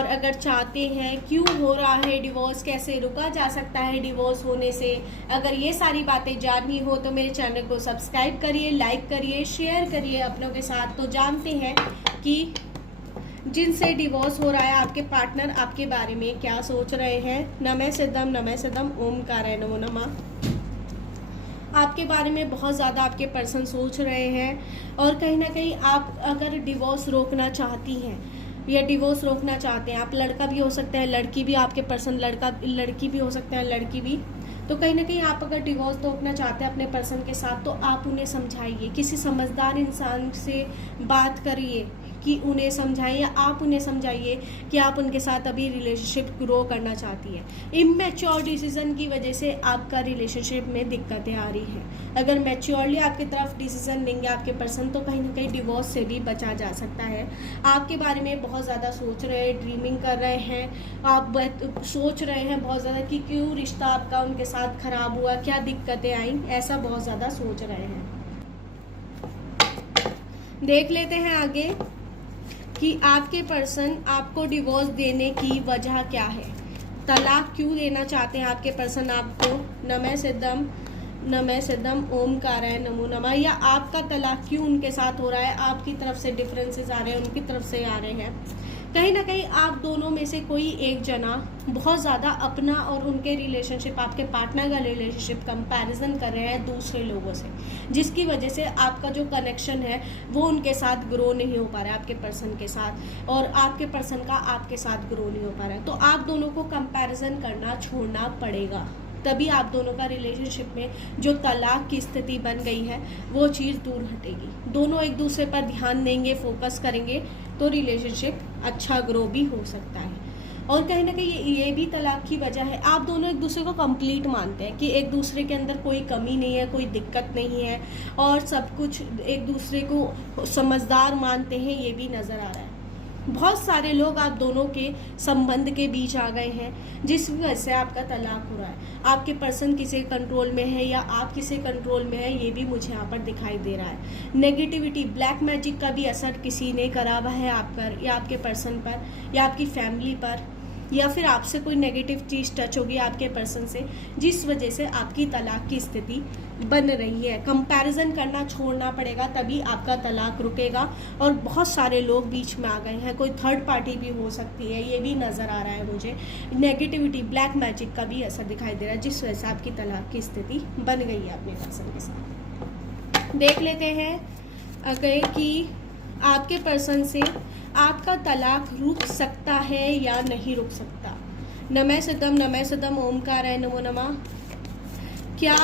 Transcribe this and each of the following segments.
और अगर चाहते हैं क्यों हो रहा है डिवोर्स, कैसे रुका जा सकता है डिवोर्स होने से, अगर ये सारी बातें जाननी हो तो मेरे चैनल को सब्सक्राइब करिए, लाइक करिए, शेयर करिए अपनों के साथ। तो जानते हैं कि जिनसे डिवोर्स हो रहा है आपके पार्टनर आपके बारे में क्या सोच रहे हैं। नमः सिद्धम ओमकाराय नमो नमः। आपके बारे में बहुत ज़्यादा आपके पर्सन सोच रहे हैं और कहीं ना कहीं आप अगर डिवोर्स रोकना चाहती हैं या डिवोर्स रोकना चाहते हैं, आप लड़का भी हो सकता है, लड़की भी, आपके पर्सन लड़की भी हो सकता है, लड़की भी, तो कहीं ना कहीं आप अगर डिवोर्स रोकना चाहते हैं अपने पर्सन के साथ तो आप उन्हें समझाइए, किसी समझदार इंसान से बात करिए कि उन्हें समझाइए या आप उन्हें समझाइए कि आप उनके साथ अभी रिलेशनशिप ग्रो करना चाहती है। इमैच्योर डिसीजन की वजह से आपका रिलेशनशिप में दिक्कतें आ रही हैं। अगर मैच्योरली आपकी तरफ डिसीजन लेंगे आपके पर्सन तो कहीं ना कहीं डिवोर्स से भी बचा जा सकता है। आपके बारे में बहुत ज़्यादा सोच रहे हैं, ड्रीमिंग कर रहे हैं, आप सोच रहे हैं बहुत ज़्यादा कि क्यों रिश्ता आपका उनके साथ खराब हुआ, क्या दिक्कतें आई, ऐसा बहुत ज़्यादा सोच रहे हैं। देख लेते हैं आगे कि आपके पर्सन आपको डिवोर्स देने की वजह क्या है, तलाक क्यों देना चाहते हैं आपके पर्सन आपको। नमः सिद्धम ओमकाराय नमो नमः। या आपका तलाक क्यों उनके साथ हो रहा है, आपकी तरफ से डिफरेंसेस आ रहे हैं, उनकी तरफ से आ रहे हैं। कहीं ना कहीं आप दोनों में से कोई एक जना बहुत ज़्यादा अपना और उनके रिलेशनशिप, आपके पार्टनर का रिलेशनशिप कंपैरिजन कर रहे हैं दूसरे लोगों से, जिसकी वजह से आपका जो कनेक्शन है वो उनके साथ ग्रो नहीं हो पा रहा है आपके पर्सन के साथ, और आपके पर्सन का आपके साथ ग्रो नहीं हो पा रहा है। तो आप दोनों को कंपैरिजन करना छोड़ना पड़ेगा, तभी आप दोनों का रिलेशनशिप में जो तलाक की स्थिति बन गई है वो चीज़ दूर हटेगी। दोनों एक दूसरे पर ध्यान देंगे, फोकस करेंगे तो रिलेशनशिप अच्छा ग्रो भी हो सकता है। और कहीं ना कहीं ये भी तलाक की वजह है, आप दोनों एक दूसरे को कंप्लीट मानते हैं कि एक दूसरे के अंदर कोई कमी नहीं है, कोई दिक्कत नहीं है और सब कुछ एक दूसरे को समझदार मानते हैं, ये भी नज़र आ रहा है। बहुत सारे लोग आप दोनों के संबंध के बीच आ गए हैं जिस वजह से आपका तलाक हो रहा है। आपके पर्सन किसी कंट्रोल में है या आप किसी कंट्रोल में है, ये भी मुझे यहाँ पर दिखाई दे रहा है। नेगेटिविटी, ब्लैक मैजिक का भी असर किसी ने करा हुआ है आप पर या आपके पर्सन पर या आपकी फैमिली पर, या फिर आपसे कोई नेगेटिव चीज़ टच होगी आपके पर्सन से जिस वजह से आपकी तलाक की स्थिति बन रही है। कंपैरिजन करना छोड़ना पड़ेगा तभी आपका तलाक रुकेगा। और बहुत सारे लोग बीच में आ गए हैं, कोई थर्ड पार्टी भी हो सकती है, ये भी नज़र आ रहा है मुझे। नेगेटिविटी, ब्लैक मैजिक का भी असर दिखाई दे रहा है जिस वजह से आपकी तलाक की स्थिति बन गई है अपने पर्सन के साथ। देख लेते हैं अगर कि आपके पर्सन से आपका तलाक रुक सकता है या नहीं रुक सकता। नमः सिद्धम ओमकाराय नमो नमः। क्या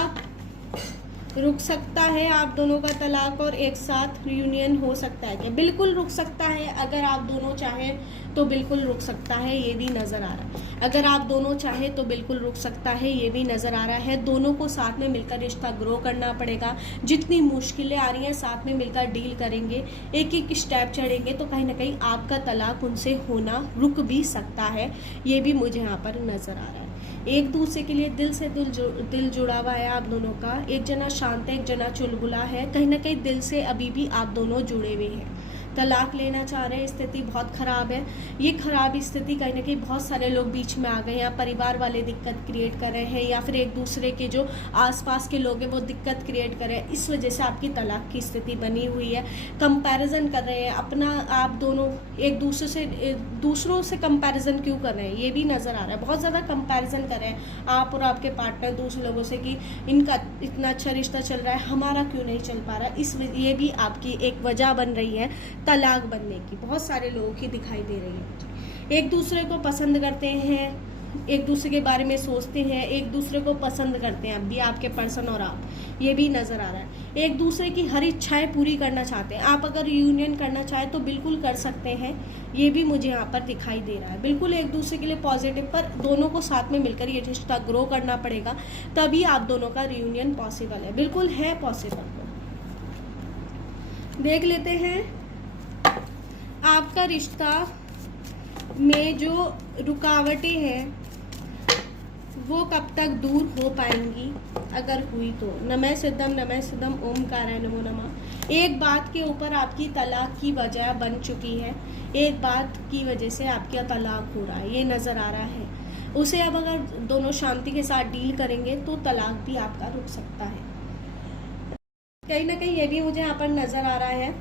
रुक सकता है आप दोनों का तलाक और एक साथ रियूनियन हो सकता है क्या? बिल्कुल रुक सकता है, अगर आप दोनों चाहें तो बिल्कुल रुक सकता है, ये भी नज़र आ रहा है। अगर आप दोनों चाहें तो बिल्कुल रुक सकता है, ये भी नज़र आ रहा है। दोनों को साथ में मिलकर रिश्ता ग्रो करना पड़ेगा। जितनी मुश्किलें आ रही हैं साथ में मिलकर डील करेंगे, एक एक स्टेप चढ़ेंगे तो कहीं ना कहीं आपका तलाक उनसे होना रुक भी सकता है, ये भी मुझे यहाँ पर नज़र आ रहा है। एक दूसरे के लिए दिल से दिल जुड़ा हुआ है आप दोनों का। एक जना शांत है, एक जना चुलबुला है, कहीं ना कहीं दिल से अभी भी आप दोनों जुड़े हुए हैं। तलाक लेना चाह रहे हैं, स्थिति बहुत ख़राब है। ये ख़राब स्थिति कहीं ना कहीं बहुत सारे लोग बीच में आ गए हैं, परिवार वाले दिक्कत क्रिएट कर रहे हैं या फिर एक दूसरे के जो आसपास के लोग हैं वो दिक्कत क्रिएट कर रहे हैं, इस वजह से आपकी तलाक की स्थिति बनी हुई है। कंपैरिजन कर रहे हैं अपना, आप दोनों एक दूसरे से दूसरों से कंपैरिजन क्यों कर रहे हैं, ये भी नज़र आ रहा है। बहुत ज़्यादा कंपैरिजन कर रहे हैं आप और आपके पार्टनर दूसरे लोगों से कि इनका इतना अच्छा रिश्ता चल रहा है, हमारा क्यों नहीं चल पा रहा है। ये भी आपकी एक वजह बन रही है तलाक बनने की, बहुत सारे लोगों की दिखाई दे रही है। एक दूसरे को पसंद करते हैं, एक दूसरे के बारे में सोचते हैं, एक दूसरे को पसंद करते हैं, अब भी आपके पर्सन और आप, ये भी नज़र आ रहा है। एक दूसरे की हर इच्छाएं पूरी करना चाहते हैं। आप अगर रियूनियन करना चाहें तो बिल्कुल कर सकते हैं, ये भी मुझे यहाँ पर दिखाई दे रहा है। बिल्कुल एक दूसरे के लिए पॉजिटिव, पर दोनों को साथ में मिलकर ये रिश्ता ग्रो करना पड़ेगा तभी आप दोनों का रियूनियन पॉसिबल है। बिल्कुल है पॉसिबल। देख लेते हैं आपका रिश्ता में जो रुकावटें हैं वो कब तक दूर हो पाएंगी, अगर हुई तो। नमः सिद्धम ओमकाराय नमो नमः। एक बात के ऊपर आपकी तलाक की वजह बन चुकी है, एक बात की वजह से आपका तलाक हो रहा है, ये नज़र आ रहा है। उसे अब अगर दोनों शांति के साथ डील करेंगे तो तलाक भी आपका रुक सकता है। कहीं ना कहीं ये भी मुझे यहाँ पर नज़र आ रहा है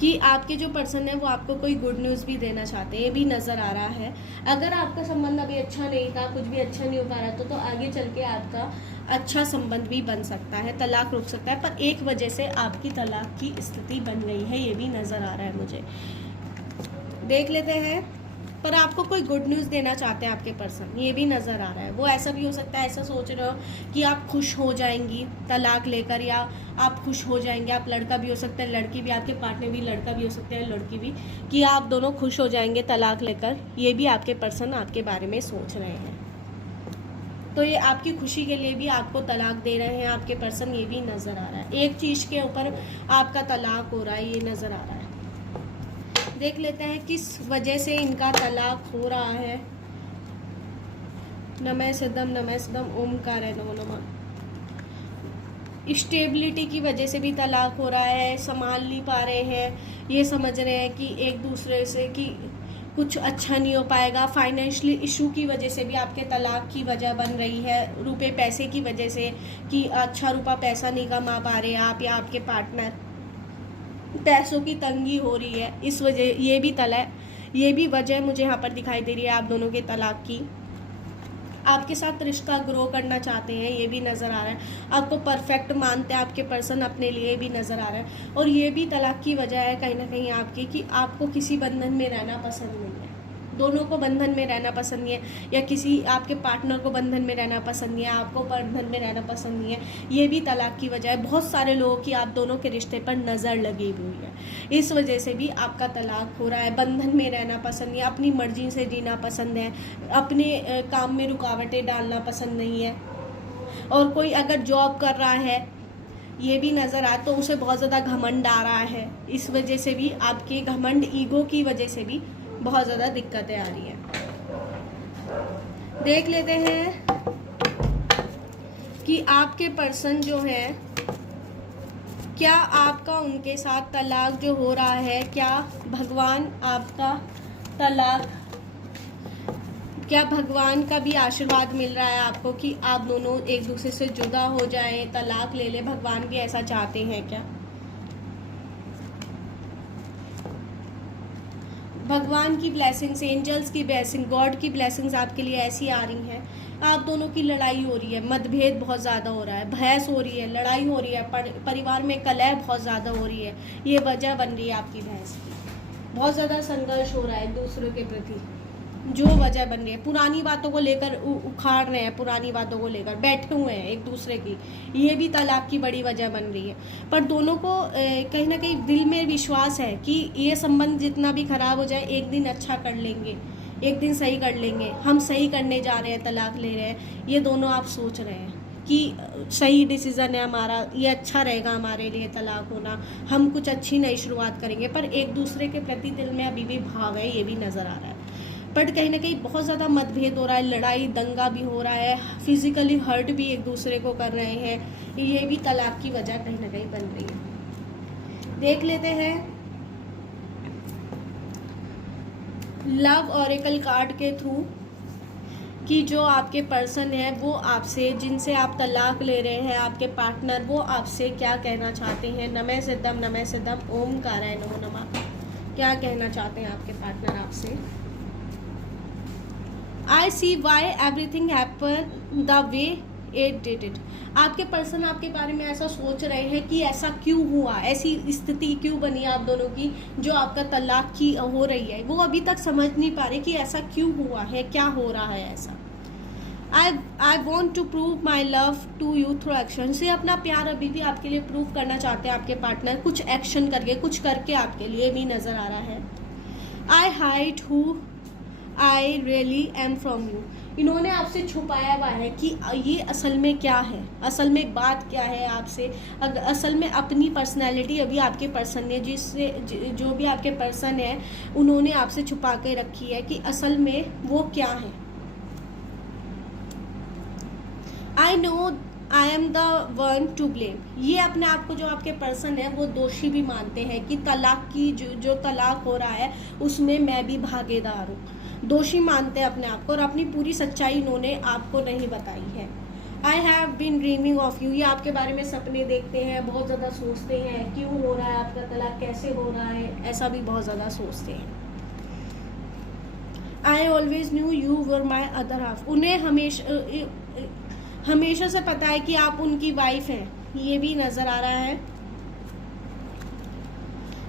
कि आपके जो पर्सन है वो आपको कोई गुड न्यूज़ भी देना चाहते हैं, ये भी नज़र आ रहा है। अगर आपका संबंध अभी अच्छा नहीं था, कुछ भी अच्छा नहीं हो पा रहा तो आगे चल के आपका अच्छा संबंध भी बन सकता है, तलाक रुक सकता है। पर एक वजह से आपकी तलाक की स्थिति बन गई है, ये भी नज़र आ रहा है मुझे। देख लेते हैं। पर आपको कोई गुड न्यूज़ देना चाहते हैं आपके पर्सन, ये भी नज़र आ रहा है। वो ऐसा भी हो सकता है, ऐसा सोच रहे हो कि आप खुश हो जाएंगी तलाक लेकर, या आप खुश हो जाएंगे। आप लड़का भी हो सकता है, लड़की भी, आपके पार्टनर भी लड़का भी हो सकता है, लड़की भी, कि आप दोनों खुश हो जाएंगे तलाक लेकर। ये भी आपके पर्सन आपके बारे में सोच रहे हैं। तो ये आपकी खुशी के लिए भी आपको तलाक दे रहे हैं आपके पर्सन, ये भी नज़र आ रहा है। एक चीज़ के ऊपर आपका तलाक हो रहा है, ये नज़र आ रहा है। देख लेते हैं किस वजह से इनका तलाक हो रहा है। नमः सिद्धम ओमकाराय नमो नमः। स्टेबिलिटी की वजह से भी तलाक हो रहा है, संभाल नहीं पा रहे हैं, ये समझ रहे हैं कि एक दूसरे से कि कुछ अच्छा नहीं हो पाएगा। फाइनेंशियली इशू की वजह से भी आपके तलाक की वजह बन रही है, रुपए पैसे की वजह से कि अच्छा रुपया पैसा नहीं कमा पा रहे आप या आपके पार्टनर, पैसों की तंगी हो रही है, इस वजह ये भी वजह मुझे यहाँ पर दिखाई दे रही है आप दोनों के तलाक की। आपके साथ रिश्ता ग्रो करना चाहते हैं, ये भी नज़र आ रहा है। आपको परफेक्ट मानते हैं आपके पर्सन अपने लिए, भी नज़र आ रहा है। और ये भी तलाक की वजह है कहीं ना कहीं आपकी कि आपको किसी बंधन में रहना पसंद नहीं है, दोनों को बंधन में रहना पसंद नहीं है, या किसी आपके पार्टनर को बंधन में रहना पसंद नहीं है, आपको बंधन में रहना पसंद नहीं है। ये भी तलाक की वजह है। बहुत सारे लोगों की आप दोनों के रिश्ते पर नज़र लगी हुई है, इस वजह से भी आपका तलाक हो रहा है। बंधन में रहना पसंद नहीं है, अपनी मर्जी से जीना पसंद है, अपने काम में रुकावटें डालना पसंद नहीं है। और कोई अगर जॉब कर रहा है, ये भी नज़र आए तो उसे बहुत ज़्यादा घमंड आ रहा है, इस वजह से भी आपके घमंड ईगो की वजह से भी बहुत ज़्यादा दिक्कतें आ रही हैं। देख लेते हैं कि आपके पर्सन जो है, क्या आपका उनके साथ तलाक जो हो रहा है, क्या भगवान आपका तलाक, क्या भगवान का भी आशीर्वाद मिल रहा है आपको कि आप दोनों एक दूसरे से जुदा हो जाएं, तलाक ले ले? भगवान भी ऐसा चाहते हैं क्या? भगवान की ब्लेसिंग्स, एंजल्स की ब्लेसिंग, गॉड की ब्लेसिंग्स आपके लिए ऐसी आ रही हैं। आप दोनों की लड़ाई हो रही है, मतभेद बहुत ज़्यादा हो रहा है, बहस हो रही है, लड़ाई हो रही है, परिवार में कलह बहुत ज़्यादा हो रही है, ये वजह बन रही है आपकी बहस की। बहुत ज़्यादा संघर्ष हो रहा है एक दूसरे के प्रति, जो वजह बन रही है। पुरानी बातों को लेकर उखाड़ रहे हैं, पुरानी बातों को लेकर बैठे हुए हैं एक दूसरे की, ये भी तलाक की बड़ी वजह बन रही है। पर दोनों को कहीं ना कहीं दिल में विश्वास है कि ये संबंध जितना भी खराब हो जाए, एक दिन अच्छा कर लेंगे, एक दिन सही कर लेंगे, हम सही करने जा रहे हैं, तलाक ले रहे हैं। ये दोनों आप सोच रहे हैं कि सही डिसीज़न है हमारा, ये अच्छा रहेगा हमारे लिए तलाक होना, हम कुछ अच्छी नई शुरुआत करेंगे। पर एक दूसरे के प्रति दिल में अभी भी भाव है, ये भी नज़र आ रहा है। बट कहीं ना कहीं बहुत ज़्यादा मतभेद हो रहा है, लड़ाई दंगा भी हो रहा है, फिजिकली हर्ट भी एक दूसरे को कर रहे हैं, ये भी तलाक की वजह कहीं ना कहीं बन रही है। देख लेते हैं लव ऑरेकल कार्ड के थ्रू कि जो आपके पर्सन है वो आपसे, जिनसे आप तलाक ले रहे हैं, आपके पार्टनर, वो आपसे क्या कहना चाहते हैं। नमः सिद्धम ओमकाराय नमो नमः। क्या कहना चाहते हैं आपके पार्टनर आपसे? I see why everything happen the way it did it. आपके पर्सन आपके बारे में ऐसा सोच रहे हैं कि ऐसा क्यों हुआ, ऐसी स्थिति क्यों बनी आप दोनों की जो आपका तलाक की हो रही है। वो अभी तक समझ नहीं पा रहे कि ऐसा क्यों हुआ है, क्या हो रहा है ऐसा। I want to prove my love to you through action. से अपना प्यार अभी भी आपके लिए प्रूव करना चाहते हैं आपके पार्टनर, कुछ एक्शन करके, कुछ करके आपके लिए भी नज़र आ रहा है। आई hide who I really am from you. इन्होंने आपसे छुपाया हुआ है कि ये असल में क्या है, असल में बात क्या है आपसे। असल में अपनी पर्सनैलिटी अभी आपके पर्सन ने, जिससे जो भी आपके पर्सन है, उन्होंने आपसे छुपा के रखी है कि असल में वो क्या है। I know I am the one two blame. ये अपने आप को, जो आपके पर्सन है, वो दोषी भी मानते हैं कि तलाक की जो तलाक हो रहा है उसमें मैं भी भागीदार हूँ। दोषी मानते हैं अपने आप को और अपनी पूरी सच्चाई इन्होंने आपको नहीं बताई है। I have been dreaming of you. ये आपके बारे में सपने देखते हैं, बहुत ज़्यादा सोचते हैं, क्यों हो रहा है आपका तलाक, कैसे हो रहा है, ऐसा भी बहुत ज़्यादा सोचते हैं। I always new you were my other half. उन्हें हमेशा से पता है कि आप उनकी वाइफ हैं, ये भी नज़र आ रहा है।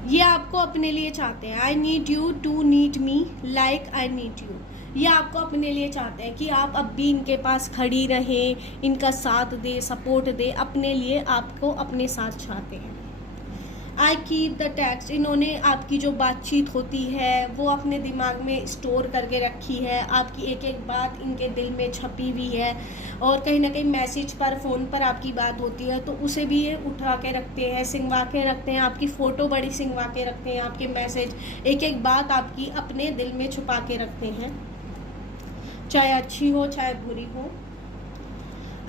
ये आपको अपने लिए चाहते हैं। I need you to need me like I need you. ये आपको अपने लिए चाहते हैं कि आप अब भी इनके पास खड़ी रहें, इनका साथ दे, सपोर्ट दे, अपने लिए आपको अपने साथ चाहते हैं। I keep the text. इन्होंने आपकी जो बातचीत होती है वो अपने दिमाग में स्टोर करके रखी है। आपकी एक एक बात इनके दिल में छपी हुई है और कहीं ना कहीं मैसेज पर, फ़ोन पर आपकी बात होती है तो उसे भी ये उठा के रखते हैं, सिंगवा के रखते हैं। आपकी फ़ोटो बड़ी सिंगवा के रखते हैं, आपके मैसेज, एक एक बात आपकी अपने दिल में छुपा के रखते हैं, चाहे अच्छी हो चाहे बुरी हो।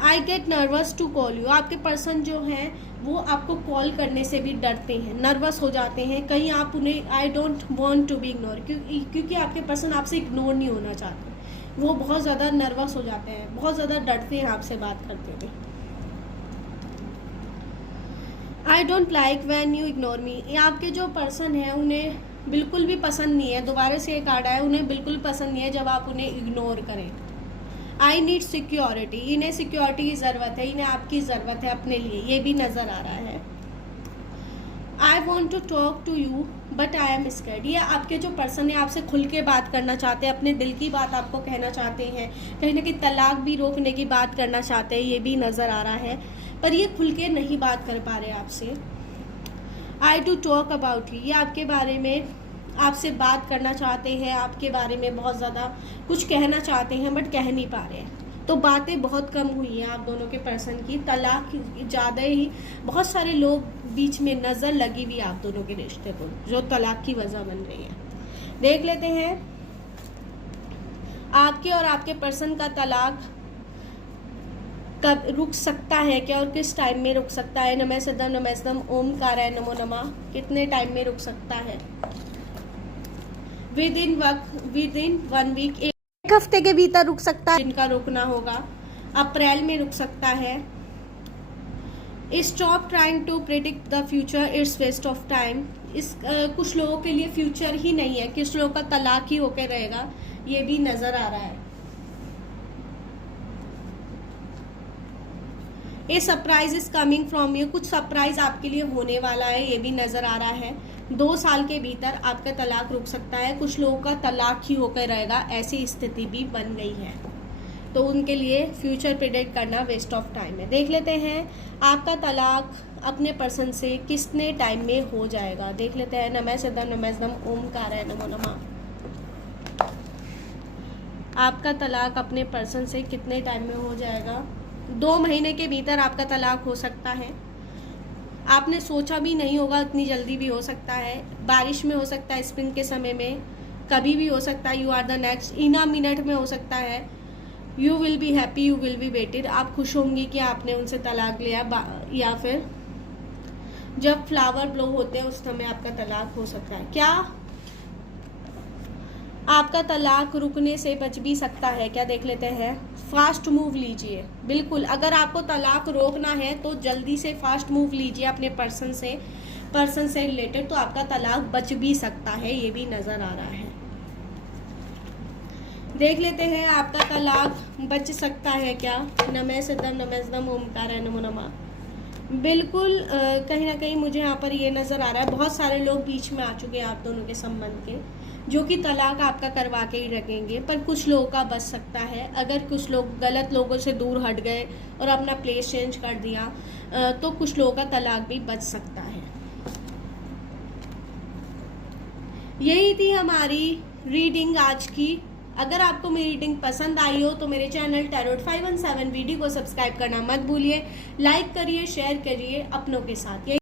I get nervous to call you. आपके पर्सन जो हैं वो आपको कॉल करने से भी डरते हैं, नर्वस हो जाते हैं। कहीं आप उन्हें I don't want to be ignore, क्योंकि आपके पर्सन आपसे इग्नोर नहीं होना चाहते। वो बहुत ज़्यादा नर्वस हो जाते हैं, बहुत ज़्यादा डरते हैं आपसे बात करते हुए। I don't like when you ignore me. आपके जो पर्सन है उन्हें बिल्कुल भी पसंद नहीं है, दोबारा से एक कार्ड आया, उन्हें बिल्कुल पसंद नहीं है जब आप उन्हें इग्नोर करें। I need security. इन्हें सिक्योरिटी की ज़रूरत है, इन्हें आपकी ज़रूरत है अपने लिए, ये भी नज़र आ रहा है। I want to talk to you but I am scared. ये आपके जो पर्सन है आपसे खुल के बात करना चाहते हैं, अपने दिल की बात आपको कहना चाहते हैं, कहीं ना कहीं तलाक भी रोकने की बात करना चाहते हैं, ये भी नज़र आ रहा है, पर ये खुल के नहीं बात कर पा रहे आपसे। आई टू टॉक अबाउट यू। ये आपके बारे में आपसे बात करना चाहते हैं, आपके बारे में बहुत ज़्यादा कुछ कहना चाहते हैं बट कह नहीं पा रहे हैं। तो बातें बहुत कम हुई हैं आप दोनों के पर्सन की, तलाक ज़्यादा ही, बहुत सारे लोग बीच में नज़र लगी हुई आप दोनों के रिश्ते को, जो तलाक की वजह बन रही है। देख लेते हैं आपके और आपके पर्सन का तलाक कब रुक सकता है क्या, और किस टाइम में रुक सकता है। नमः सिद्धम ओमकाराय नमो नमः। कितने टाइम में रुक सकता है। विद इन 1 वीक, एक हफ्ते के भीतर रुक सकता है। इनका रुकना होगा, अप्रैल में रुक सकता है। Stop trying to predict the future, it's waste of time. कुछ लोगों के लिए फ्यूचर ही नहीं है, कुछ लोगों का तलाक ही होकर रहेगा, ये भी नजर आ रहा है। ए surprise is coming from you. कुछ सरप्राइज आपके लिए होने वाला है, ये भी नजर आ रहा है। 2 साल के भीतर आपका तलाक रुक सकता है, कुछ लोगों का तलाक ही होकर रहेगा, ऐसी स्थिति भी बन गई है। तो उनके लिए फ्यूचर प्रेडिक्ट करना वेस्ट ऑफ टाइम है। देख लेते हैं आपका तलाक अपने पर्सन से कितने टाइम में हो जाएगा। देख लेते हैं। नमः सिद्धम ओमकाराय नमो नमः। आपका तलाक अपने पर्सन से कितने टाइम में हो जाएगा। 2 महीने के भीतर आपका तलाक हो सकता है। आपने सोचा भी नहीं होगा, इतनी जल्दी भी हो सकता है। बारिश में हो सकता है, स्प्रिंग के समय में कभी भी हो सकता है। You are the next, in a minute में हो सकता है। You will be happy, you will be waited. आप खुश होंगी कि आपने उनसे तलाक लिया, या फिर जब फ्लावर ब्लो होते हैं उस समय आपका तलाक हो सकता है। क्या आपका तलाक रुकने से बच भी सकता है क्या, देख लेते हैं। फास्ट मूव लीजिए, बिल्कुल। अगर आपको तलाक रोकना है तो जल्दी से फास्ट मूव लीजिए अपने पर्सन से रिलेटेड, तो आपका तलाक बच भी सकता है, ये भी नज़र आ रहा है। देख लेते हैं आपका तलाक बच सकता है क्या। नमः सिद्धम ओमकाराय नमो नमः। बिल्कुल कहीं ना कहीं मुझे यहाँ पर ये नज़र आ रहा है, बहुत सारे लोग बीच में आ चुके हैं आप दोनों के संबंध के, जो कि तलाक आपका करवा के ही रखेंगे, पर कुछ लोगों का बच सकता है। अगर कुछ लोग गलत लोगों से दूर हट गए और अपना प्लेस चेंज कर दिया तो कुछ लोगों का तलाक भी बच सकता है। यही थी हमारी रीडिंग आज की। अगर आपको मेरी रीडिंग पसंद आई हो तो मेरे चैनल टैरोट 517 वीडियो को सब्सक्राइब करना मत भूलिए। लाइक करिए, शेयर करिए अपनों के साथ।